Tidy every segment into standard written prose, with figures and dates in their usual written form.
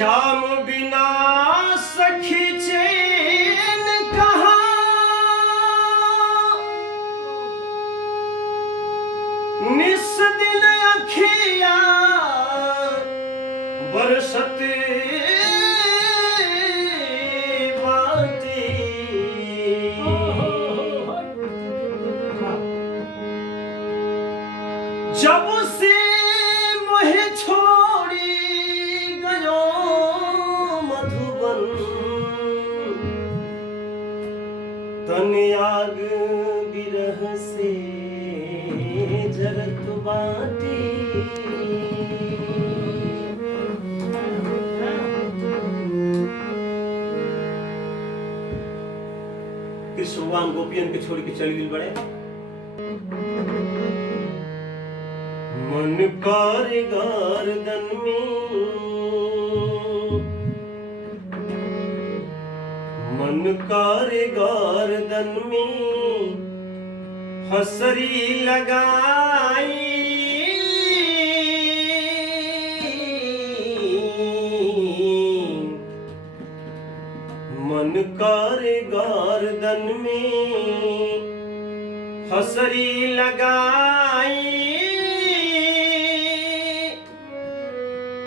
श्याम बिना सखी चैन कहाँ, निस दिन अखिया बरसते बाती। जब से मोहे छोड़ी गयो मधुबन, तन आग बिरह से जरत बाटी। कृष्ण भगवान गोपियन के छोड़ के चल गए बड़े। मन कार गर्दन में, मन कार गर्दन में हसरी लगाई। मन कार गर्दन में हसरी लगाई।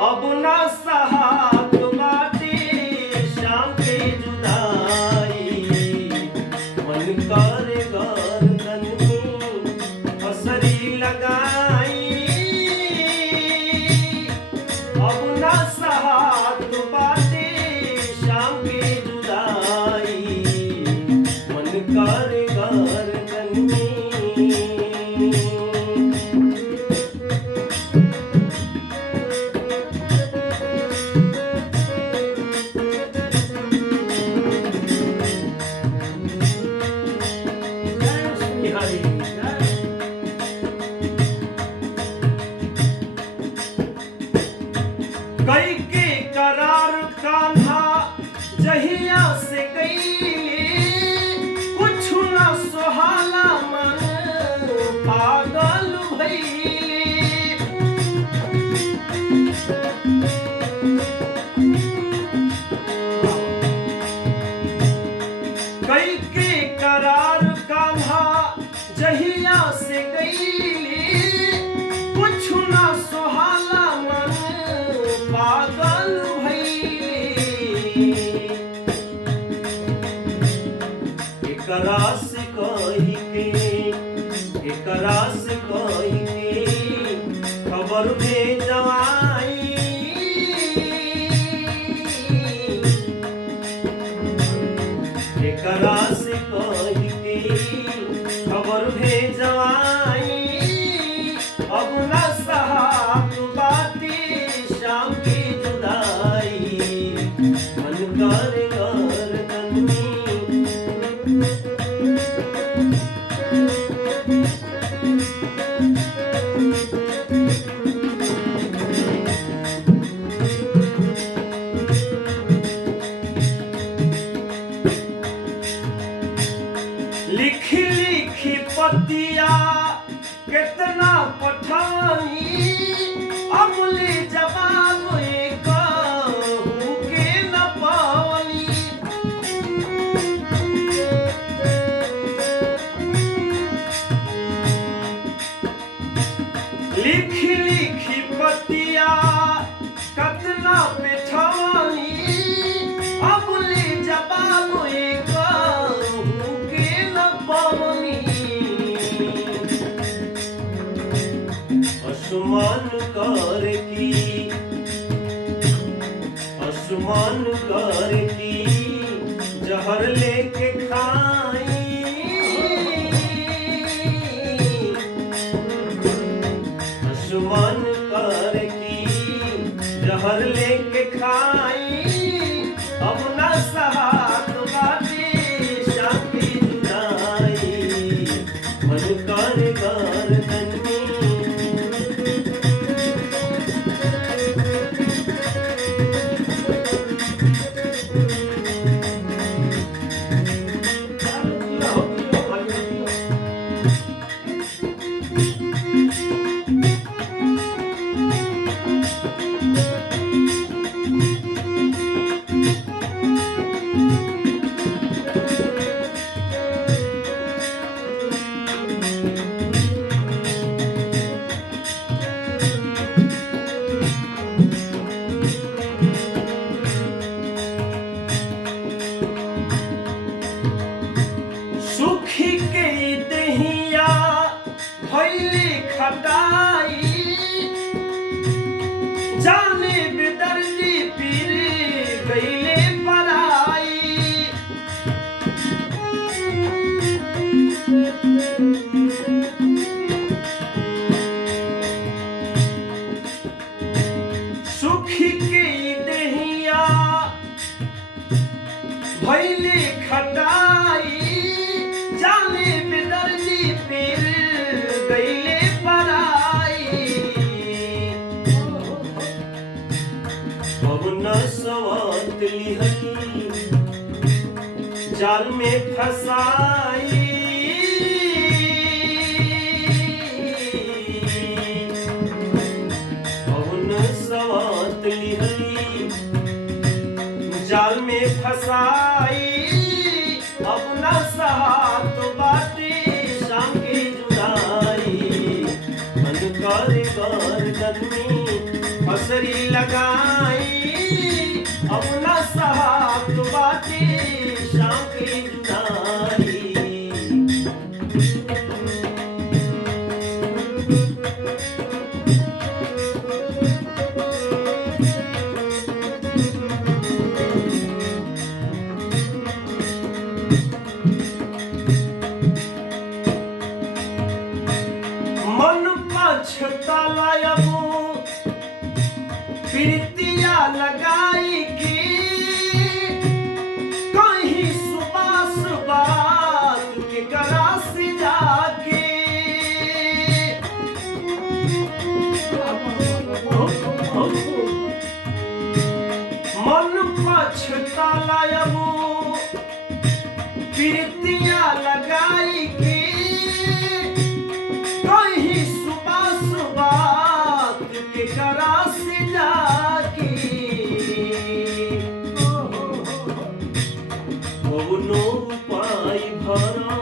अब ना सहात बाटे श्याम के जुदाई। मन कार गर्दन में हसरी लगाई। अब ना सहात बाटे श्याम के जुदाई। मन कार गर्दन में कई के करार कान्हा जहिया से गईले। कुछ न सुहाला मन पागल भइले। कई के करार कान्हा जहिया से गईले। कुछ न सुहाला मन पागल भइले। एकरा से कही के खबर भेजवाई। एकरा से कही के खबर भेजवाई। अब न सहात बाटे श्याम की जुदाई। मन कार गर्दन में लिखी लिखी पतिया कितना पठानी। अमली जवाब कहूँ के न पावनी। लिखी लिखी पतिया कितना पेठानी। अमली जवाब कहूँ के न पावनी। असमान कर की जहर लेके खाई। असमान कर की जहर लेके खाई। अब न सहात बाटे श्याम की जुदाई। मन कार गर्दन में पवन सवात लिहली जाल में फसाई पवन सवात लिहली जाल में फसाई अपना साथ बाटे शाम की जुदाई मन कर गर्दन में फसरी लगाई अपना साथ बाटे शाम की जुदाई मन पछतालायबो प्रीतिया लगाई की कहीं सुबह सुबह के करास जाके मन पछतालायबो प्रीतिया लगाई की कहीं सुबह सुबह के करास जाके कौनो उपाय भरा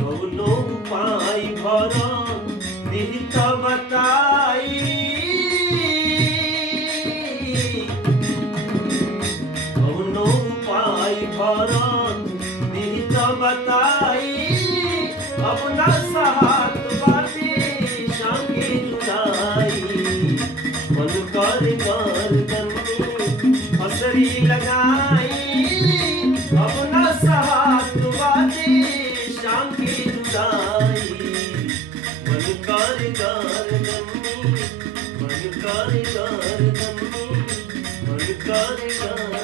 कौनो उपाय भरा दिहित बताई कौनो उपाय भरा दिहित बताई अपना साथ बाटे शाम की जुदाई मन कर गर्दन में फसरी लगाई अपना साथ बाटे शाम की जुदाई मन कर गर्दन में मन कर गर्दन में मन कर गर्दन